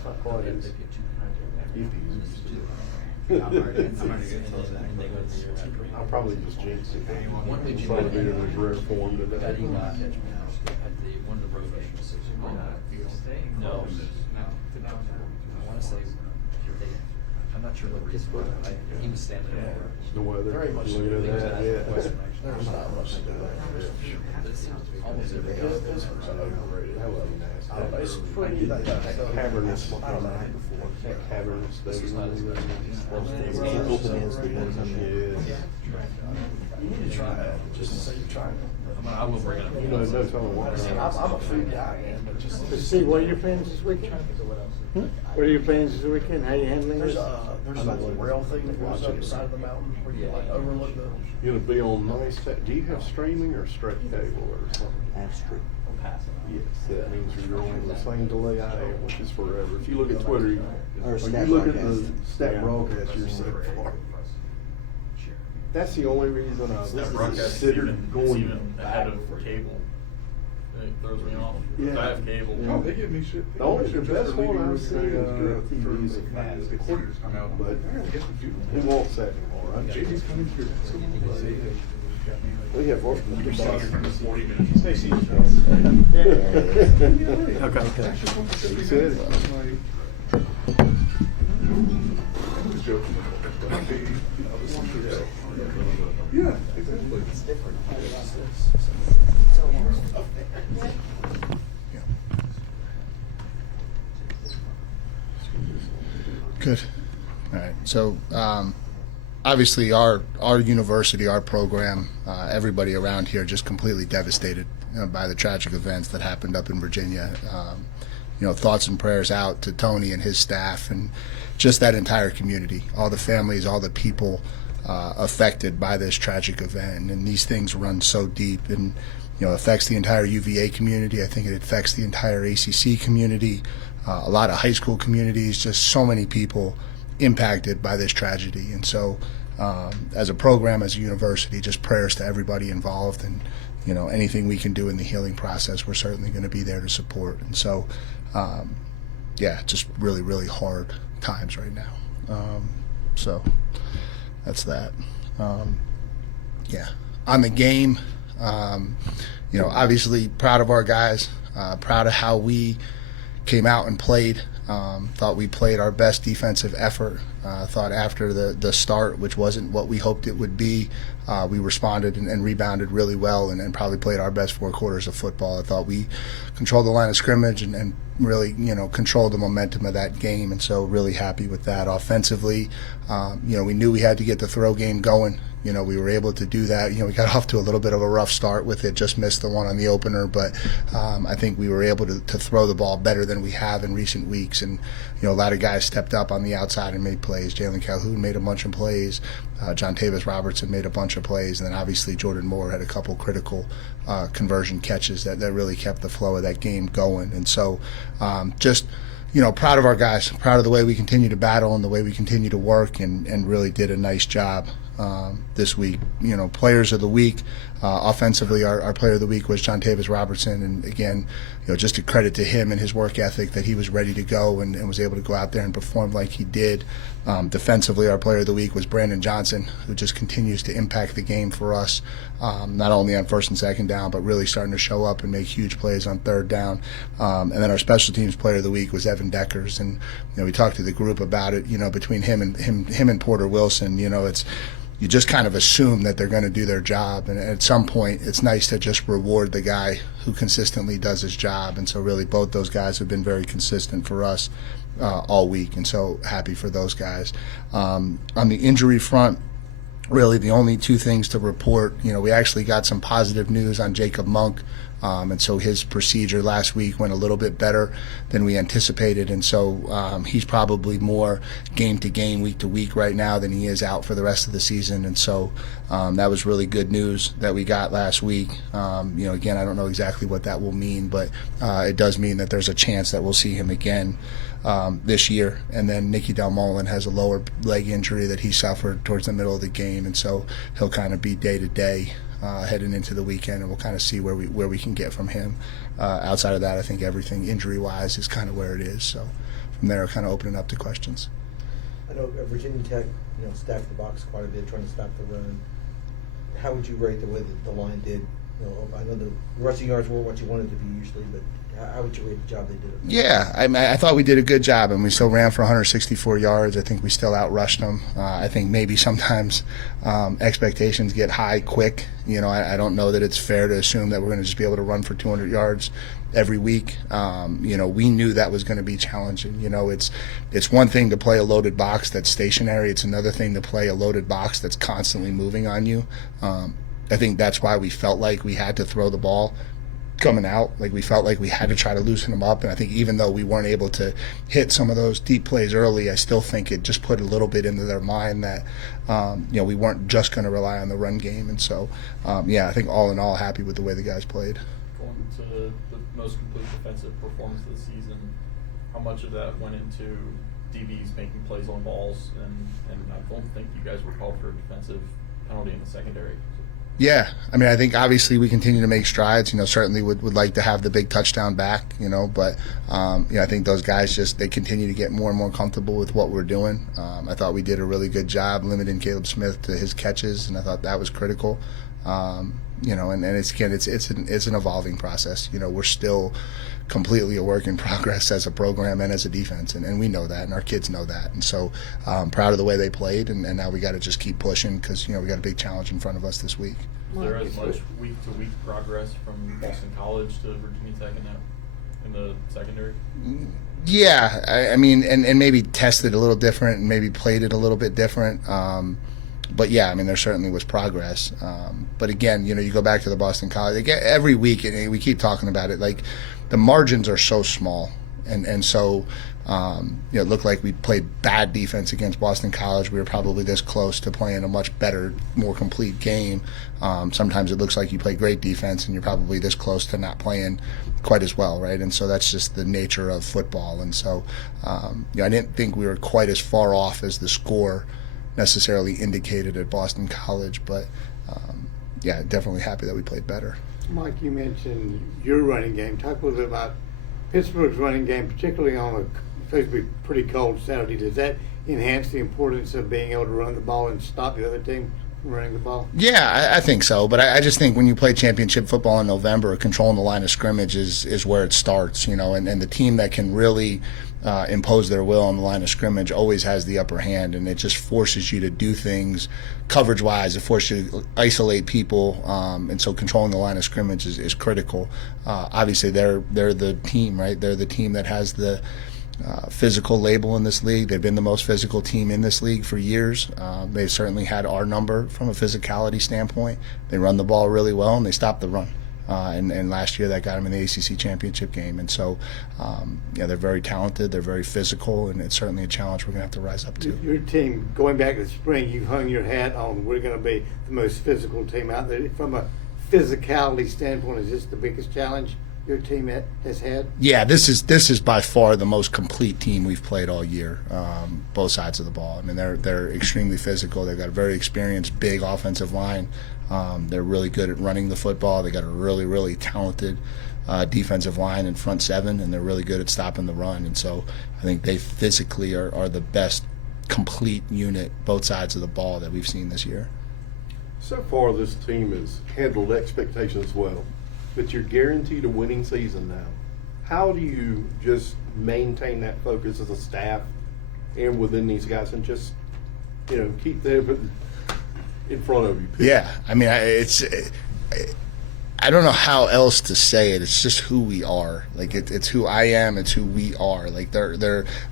It's not quite as iffy as it used to be. I'll probably just jinx it. Try to be in this rare form today. At the one of the road games. No. I want to say I'm not sure what Pittsburgh. He was standing over. The weather. Very much Looking at that, yeah. There's not much to do there. Almost every game. Pittsburgh's overrated. That would be nice. I don't know, it's pretty, that stuff. Cavernous. I don't know before. Cavernous. This is not as good. You need to try it, just to say you're trying it. I will bring it up. You know, no telling what. I'm a food guy, man, but just. Steve, what are your plans this weekend? What are your plans this weekend? How are you handling There's this? there's a little rail thing that goes up the side of the mountain where you like overlook the. You're gonna be on nice. Do you have streaming or straight cable or something? Astro. Yes, that means you're on the same delay I am, which is forever. If you look at Twitter, Or when stat you look at broadcast. the stat broadcast, you're so far. That's the only reason I That broadcast considered even, going. even ahead of cable. It throws me off. Yeah. I have cable. Yeah. Oh, they give me shit. The only the best one I've seen is DirecTV DirecTV is fast. The quarters come out, But I gotta get the he people. won't set anymore, right? JD's coming through. We have work from the You're sitting here for boss. 40 minutes. Stacy. Okay. He said it. I'm just joking. Yeah, exactly. It's different. Good. All right. So obviously our university, our program, everybody around here just completely devastated by the tragic events that happened up in Virginia. Thoughts and prayers out to Tony and his staff and just that entire community, all the families, all the people affected by this tragic event. And these things run so deep and affects the entire UVA community. I think it affects the entire ACC community, a lot of high school communities, just so many people impacted by this tragedy. And so as a program, as a university, just prayers to everybody involved, and anything we can do in the healing process, we're certainly going to be there to support. And so just really, really hard times right now. So that's that. On the game, obviously proud of our guys, proud of how we came out and played. Thought we played our best defensive effort. Thought after the start, which wasn't what we hoped it would be, we responded and rebounded really well and probably played our best 4 quarters of football. I thought we controlled the line of scrimmage and really, controlled the momentum of that game, and so really happy with that. Offensively, we knew we had to get the throw game going. We were able to do that. We got off to a little bit of a rough start with it, just missed the one on the opener, but I think we were able to throw the ball better than we have in recent weeks. And, a lot of guys stepped up on the outside and made plays. Jalen Calhoun made a bunch of plays. John Tavis Robertson made a bunch of plays. And then obviously Jordan Moore had a couple critical conversion catches that really kept the flow of that game going. And so proud of our guys, proud of the way we continue to battle and the way we continue to work, and really did a nice job this week. Players of the week, offensively, our player of the week was John Tavis Robertson, and again, just a credit to him and his work ethic that he was ready to go and was able to go out there and perform like he did. Defensively, our player of the week was Brandon Johnson, who just continues to impact the game for us, not only on first and second down, but really starting to show up and make huge plays on third down. And then our special teams player of the week was Evan Deckers, and we talked to the group about it. Between him and Porter Wilson, you just kind of assume that they're going to do their job, and at some point it's nice to just reward the guy who consistently does his job. And so really both those guys have been very consistent for us all week, and so happy for those guys. On the injury front, really the only 2 things to report. We actually got some positive news on Jacob Monk, and so his procedure last week went a little bit better than we anticipated, and so he's probably more game to game, week to week right now than he is out for the rest of the season. And so that was really good news that we got last week. Again, I don't know exactly what that will mean, but it does mean that there's a chance that we'll see him again this year. And then Nicky Delmolin has a lower leg injury that he suffered towards the middle of the game, and so he'll kind of be day to day heading into the weekend, and we'll kind of see where we can get from him. Outside of that, I think everything injury wise is kind of where it is. So from there, kind of open it up to questions. I know Virginia Tech, stacked the box quite a bit, trying to stop the run. How would you rate the way that the line did? I know the rushing yards weren't what you wanted to be usually, but how would you rate the job they did? Yeah, I thought we did a good job, and we still ran for 164 yards. I think we still outrushed them. I think maybe sometimes expectations get high quick. I don't know that it's fair to assume that we're going to just be able to run for 200 yards every week. We knew that was going to be challenging. It's one thing to play a loaded box that's stationary. It's another thing to play a loaded box that's constantly moving on you. I think that's why we felt like we had to throw the ball coming out. Like, we felt like we had to try to loosen them up. And I think even though we weren't able to hit some of those deep plays early, I still think it just put a little bit into their mind that, we weren't just going to rely on the run game. And so, I think all in all, happy with the way the guys played. Going to the most complete defensive performance of the season, how much of that went into DBs making plays on balls? And I don't think you guys were called for a defensive penalty in the secondary. Yeah, I think obviously we continue to make strides. Certainly would like to have the big touchdown back. But I think those guys they continue to get more and more comfortable with what we're doing. I thought we did a really good job limiting Caleb Smith to his catches, and I thought that was critical. And it's an evolving process. We're still completely a work in progress as a program and as a defense, and we know that, and our kids know that. And so proud of the way they played, and now we got to just keep pushing because we got a big challenge in front of us this week. Is there as much week-to-week progress from Boston College to Virginia Tech in the secondary? Yeah, and maybe tested a little different and maybe played it a little bit different. But yeah, there certainly was progress. But again, you go back to the Boston College every week, and we keep talking about it. Like, the margins are so small, and so it looked like we played bad defense against Boston College. We were probably this close to playing a much better, more complete game. Sometimes it looks like you play great defense, and you're probably this close to not playing quite as well, right? And so that's just the nature of football. And so I didn't think we were quite as far off as the score necessarily indicated at Boston College, but definitely happy that we played better. Mike, you mentioned your running game. Talk a little bit about Pittsburgh's running game, particularly on a supposed to be pretty cold Saturday. Does that enhance the importance of being able to run the ball and stop the other team from running the ball? Yeah, I think so. But I just think when you play championship football in November, controlling the line of scrimmage is where it starts, and the team that can really impose their will on the line of scrimmage always has the upper hand, and it just forces you to do things coverage-wise. It forces you to isolate people, and so controlling the line of scrimmage is critical. Obviously, they're the team, right? They're the team that has the physical label in this league. They've been the most physical team in this league for years. They've certainly had our number from a physicality standpoint. They run the ball really well, and they stop the run. And last year that got them in the ACC championship game. And so, they're very talented, they're very physical, and it's certainly a challenge we're going to have to rise up to. Your team, going back to the spring, you've hung your hat on we're going to be the most physical team out there. From a physicality standpoint, is this the biggest challenge your team has had? Yeah, this is by far the most complete team we've played all year, both sides of the ball. They're extremely physical. They've got a very experienced, big offensive line. They're really good at running the football. They got a really, really talented defensive line and front seven, and they're really good at stopping the run. And so I think they physically are the best complete unit, both sides of the ball, that we've seen this year. So far, this team has handled expectations well, but you're guaranteed a winning season now. How do you just maintain that focus as a staff and within these guys and just, keep them in front of you? Yeah, I don't know how else to say it. It's just who we are. Like, it's who I am. It's who we are. Like,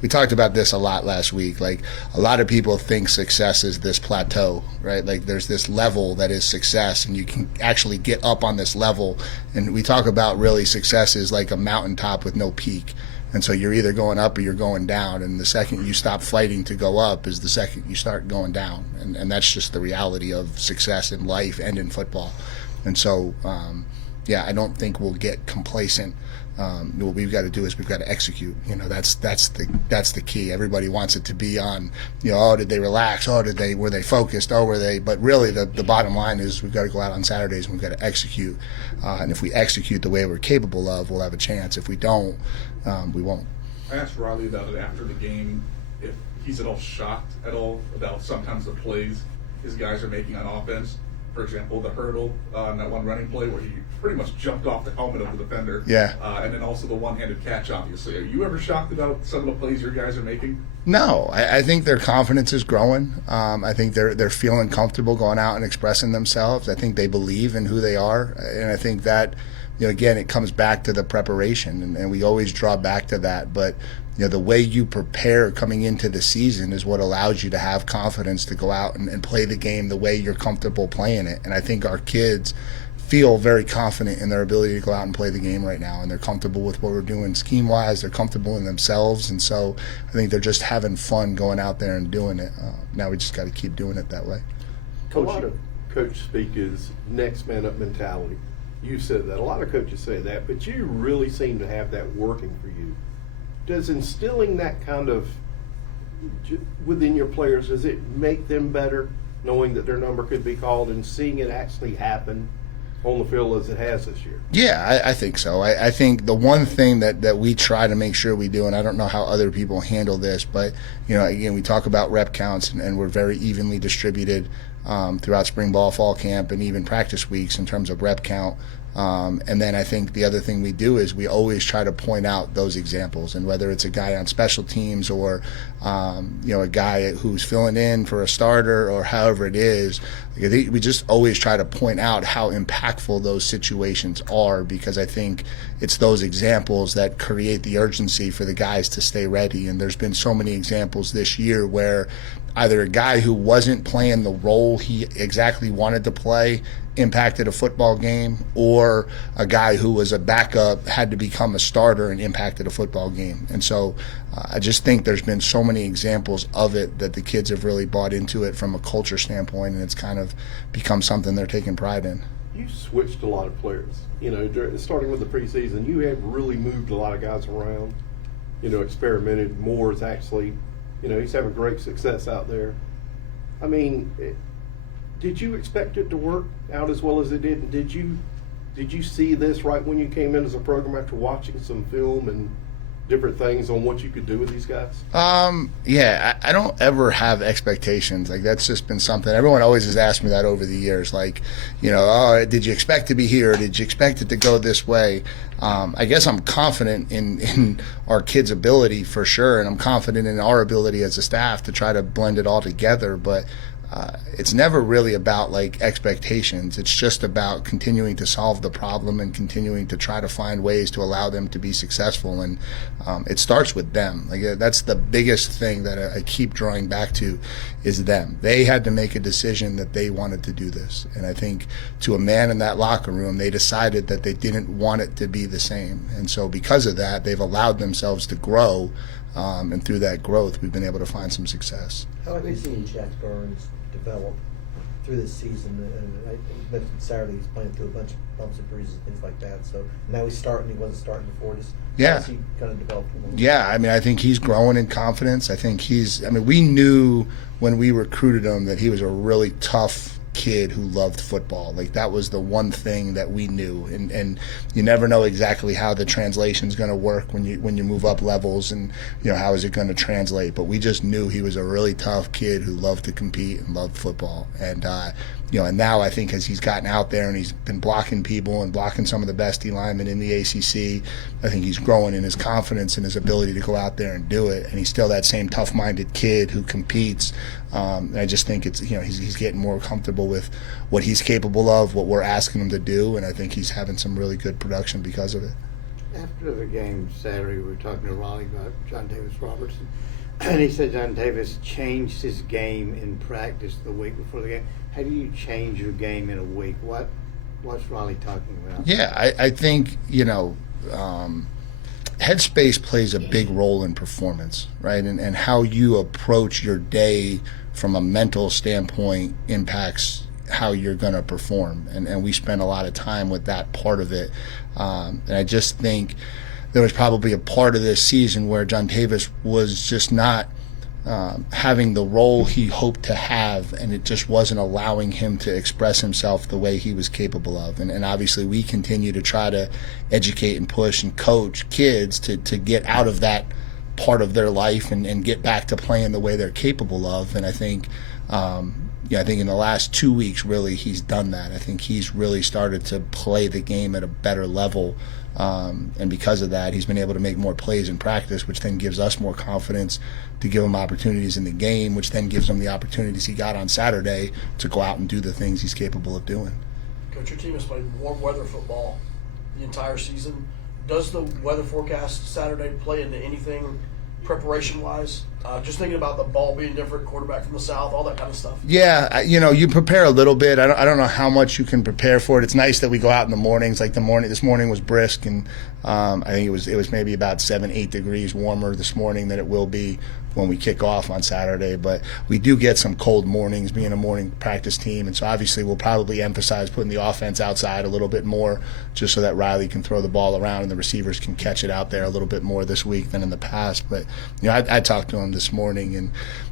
we talked about this a lot last week. Like, a lot of people think success is this plateau, right? Like, there's this level that is success, and you can actually get up on this level. And we talk about really success is like a mountaintop with no peak. And so you're either going up or you're going down. And the second you stop fighting to go up is the second you start going down. And that's just the reality of success in life and in football. And so, I don't think we'll get complacent. What we've got to do is we've got to execute. That's the key. Everybody wants it to be on, did they relax? Were they focused? Were they? But really, the bottom line is we've got to go out on Saturdays and we've got to execute. And if we execute the way we're capable of, we'll have a chance. If we don't, we won't. I asked Riley about it after the game, if he's at all shocked at all about sometimes the plays his guys are making on offense. For example, the hurdle on that one running play where he pretty much jumped off the helmet of the defender. Yeah. And then also the one-handed catch, obviously. Are you ever shocked about some of the plays your guys are making? No, I think their confidence is growing. I think they're feeling comfortable going out and expressing themselves. I think they believe in who they are, and I think that, again, it comes back to the preparation, and we always draw back to that. But the way you prepare coming into the season is what allows you to have confidence to go out and play the game the way you're comfortable playing it. And I think our kids feel very confident in their ability to go out and play the game right now, and they're comfortable with what we're doing scheme-wise. They're comfortable in themselves, and so I think they're just having fun going out there and doing it. Now we just got to keep doing it that way. A lot of coach speak is next man up mentality. You said that. A lot of coaches say that, but you really seem to have that working for you. Does instilling that kind of within your players, does it make them better, knowing that their number could be called and seeing it actually happen on the field as it has this year? Yeah, I think so. I think the one thing that we try to make sure we do, and I don't know how other people handle this, but again, we talk about rep counts, and we're very evenly distributed throughout spring ball, fall camp, and even practice weeks in terms of rep count. And then I think the other thing we do is we always try to point out those examples, and whether it's a guy on special teams or a guy who's filling in for a starter or however it is, we just always try to point out how impactful those situations are, because I think it's those examples that create the urgency for the guys to stay ready. And there's been so many examples this year where either a guy who wasn't playing the role he exactly wanted to play impacted a football game, or a guy who was a backup had to become a starter and impacted a football game. And so I just think there's been so many examples of it that the kids have really bought into it from a culture standpoint, and it's kind of become something they're taking pride in. You switched a lot of players. Starting with the preseason, you have really moved a lot of guys around, experimented. Moore's actually, he's having great success out there. I mean, did you expect it to work out as well as it did? And did you see this right when you came in as a program after watching some film and different things on what you could do with these guys? Yeah, I don't ever have expectations. Like, that's just been something. Everyone always has asked me that over the years. Like, did you expect to be here? Did you expect it to go this way? I guess I'm confident in our kids' ability for sure, and I'm confident in our ability as a staff to try to blend it all together. But it's never really about expectations. It's just about continuing to solve the problem and continuing to try to find ways to allow them to be successful. And it starts with them. That's the biggest thing that I keep drawing back to, is them. They had to make a decision that they wanted to do this. And I think to a man in that locker room, they decided that they didn't want it to be the same. And so because of that, they've allowed themselves to grow. And through that growth, we've been able to find some success. How have you seen Jack Burns develop through this season? And I mentioned Saturday he's playing through a bunch of bumps and bruises and things like that. So now he's starting. He wasn't starting before. Yeah. How's he kind of developed? Yeah, I think he's growing in confidence. I think we knew when we recruited him that he was a really tough kid who loved football. That was the one thing that we knew, and you never know exactly how the translation's going to work when you move up levels, and how is it going to translate. But we just knew he was a really tough kid who loved to compete and loved football. And and now I think as he's gotten out there and he's been blocking people and blocking some of the best D linemen in the ACC, I think he's growing in his confidence and his ability to go out there and do it. And he's still that same tough-minded kid who competes. And I just think it's he's getting more comfortable with what he's capable of, what we're asking him to do, and I think he's having some really good production because of it. After the game Saturday, we were talking to Raleigh about John Davis Robertson, and he said John Davis changed his game in practice the week before the game. How do you change your game in a week? What's Raleigh talking about? Yeah, I think headspace plays a big role in performance, right? And how you approach your day from a mental standpoint impacts how you're going to perform. And we spend a lot of time with that part of it. And I just think there was probably a part of this season where John Davis was just not having the role he hoped to have, and it just wasn't allowing him to express himself the way he was capable of. And obviously we continue to try to educate and push and coach kids to get out of that part of their life and get back to playing the way they're capable of. And I think, I think in the last 2 weeks, really, he's done that. I think he's really started to play the game at a better level. And because of that, he's been able to make more plays in practice, which then gives us more confidence to give him opportunities in the game, which then gives him the opportunities he got on Saturday to go out and do the things he's capable of doing. Coach, your team has played warm weather football the entire season. Does the weather forecast Saturday play into anything preparation-wise? Just thinking about the ball being different, quarterback from the south, all that kind of stuff. Yeah, you prepare a little bit. I don't know how much you can prepare for it. It's nice that we go out in the mornings. Like this morning was brisk, and I think it was maybe about 7-8 degrees warmer this morning than it will be when we kick off on Saturday. But we do get some cold mornings, being a morning practice team, and so obviously we'll probably emphasize putting the offense outside a little bit more, just so that Riley can throw the ball around and the receivers can catch it out there a little bit more this week than in the past. But I talked to him this morning, and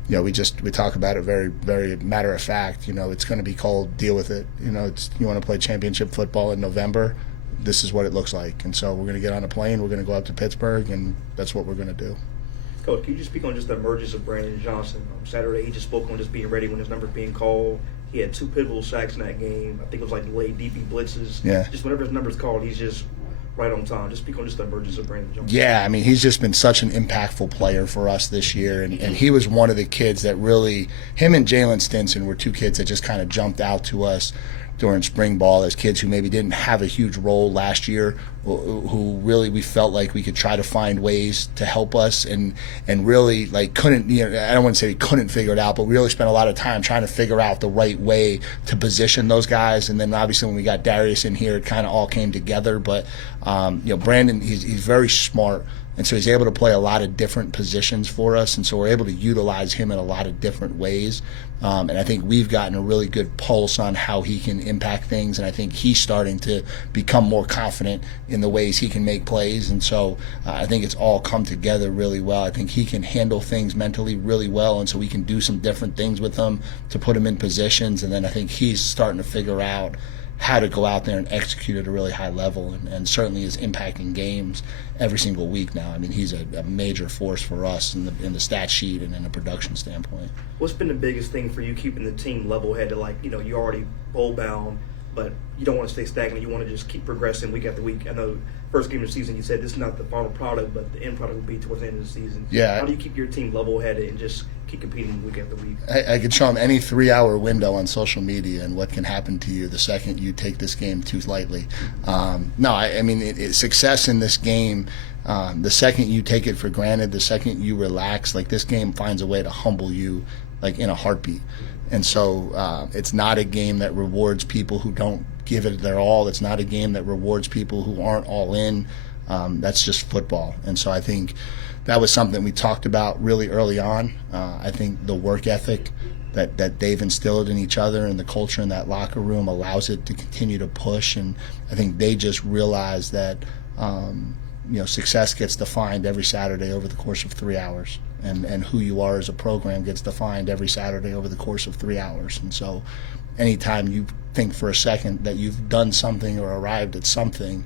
we talk about it very, very matter of fact. It's going to be cold. Deal with it. You want to play championship football in November. This is what it looks like, and so we're going to get on a plane. We're going to go up to Pittsburgh, and that's what we're going to do. Coach, can you just speak on just the emergence of Brandon Johnson? Saturday, he just spoke on just being ready when his number's being called. He had 2 pivotal sacks in that game. I think it was like delayed DB blitzes. Yeah. Just whenever his number's called, he's just right on time. Just speak on just the emergence of Brandon Johnson. Yeah, I mean, he's just been such an impactful player for us this year, and he was one of the kids that really, him and Jalen Stinson were 2 kids that just kind of jumped out to us during spring ball as kids who maybe didn't have a huge role last year, who really we felt like we could try to find ways to help us, and really like couldn't, I don't want to say we couldn't figure it out, but we really spent a lot of time trying to figure out the right way to position those guys. And then obviously when we got Darius in here, it kind of all came together. But Brandon, he's very smart. And so he's able to play a lot of different positions for us, and so we're able to utilize him in a lot of different ways. And I think we've gotten a really good pulse on how he can impact things, and I think he's starting to become more confident in the ways he can make plays. And so I think it's all come together really well. I think he can handle things mentally really well, and so we can do some different things with him to put him in positions. And then I think he's starting to figure out how to go out there and execute at a really high level, and certainly is impacting games every single week now. I mean, he's a major force for us in the stat sheet and in a production standpoint. What's been the biggest thing for you keeping the team level-headed? Like, you're already bowl-bound, but you don't want to stay stagnant. You want to just keep progressing week after week. I know first game of the season you said this is not the final product, but the end product will be towards the end of the season. Yeah. How do you keep your team level-headed and just keep competing week after week? I could show them any 3-hour window on social media and what can happen to you the second you take this game too lightly. I mean, success in this game, the second you take it for granted, the second you relax, like this game finds a way to humble you like in a heartbeat. And so it's not a game that rewards people who don't give it their all. It's not a game that rewards people who aren't all in. That's just football. And so I think that was something we talked about really early on. I think the work ethic that they've instilled in each other and the culture in that locker room allows it to continue to push. And I think they just realize that success gets defined every Saturday over the course of 3 hours. And who you are as a program gets defined every Saturday over the course of 3 hours. And so anytime you think for a second that you've done something or arrived at something,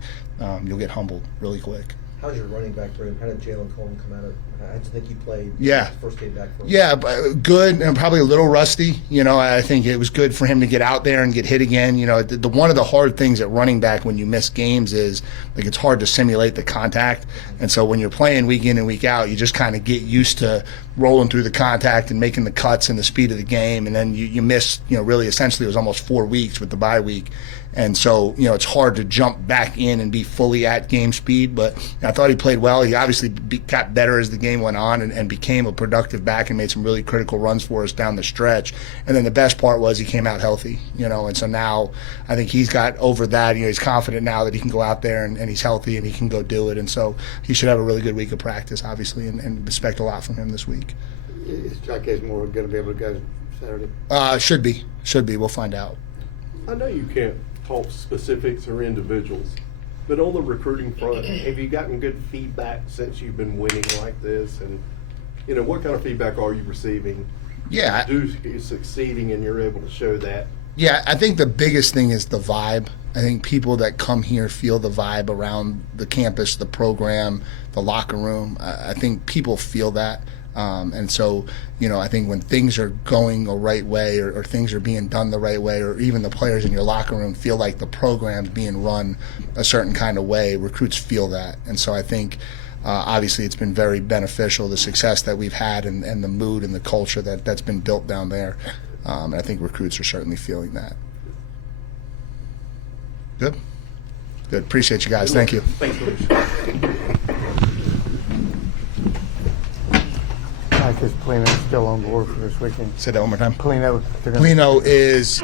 you'll get humbled really quick. How's your running back room? How did Jalen Coleman come out of? I think he played. Yeah. First game back for him. Yeah, good and probably a little rusty. I think it was good for him to get out there and get hit again. One of the hard things at running back when you miss games is like it's hard to simulate the contact. And so when you're playing week in and week out, you just kind of get used to rolling through the contact and making the cuts and the speed of the game. And then you miss, really essentially it was almost 4 weeks with the bye week. And so, it's hard to jump back in and be fully at game speed. But I thought he played well. He obviously got better as the game went on and became a productive back and made some really critical runs for us down the stretch. And then the best part was he came out healthy, and so now I think he's got over that. He's confident now that he can go out there and he's healthy and he can go do it. And so he should have a really good week of practice, obviously, and expect a lot from him this week. Is Jack Moore going to be able to go Saturday? Should be. We'll find out. I know you can't talk specifics or individuals, but on the recruiting front, have you gotten good feedback since you've been winning like this? And what kind of feedback are you receiving? Yeah, You're succeeding and you're able to show that Yeah, I think the biggest thing is the vibe. I think people that come here feel the vibe around the campus, the program, the locker room. I think people feel that. And so, I think when things are going the right way or things are being done the right way, or even the players in your locker room feel like the program's being run a certain kind of way, recruits feel that. And so I think obviously it's been very beneficial, the success that we've had and the mood and the culture that's been built down there. And I think recruits are certainly feeling that. Good. Appreciate you guys. Thank you. Thanks, Coach. Mike, is Polino still on board for this weekend? Say that one more time. Polino. Polino is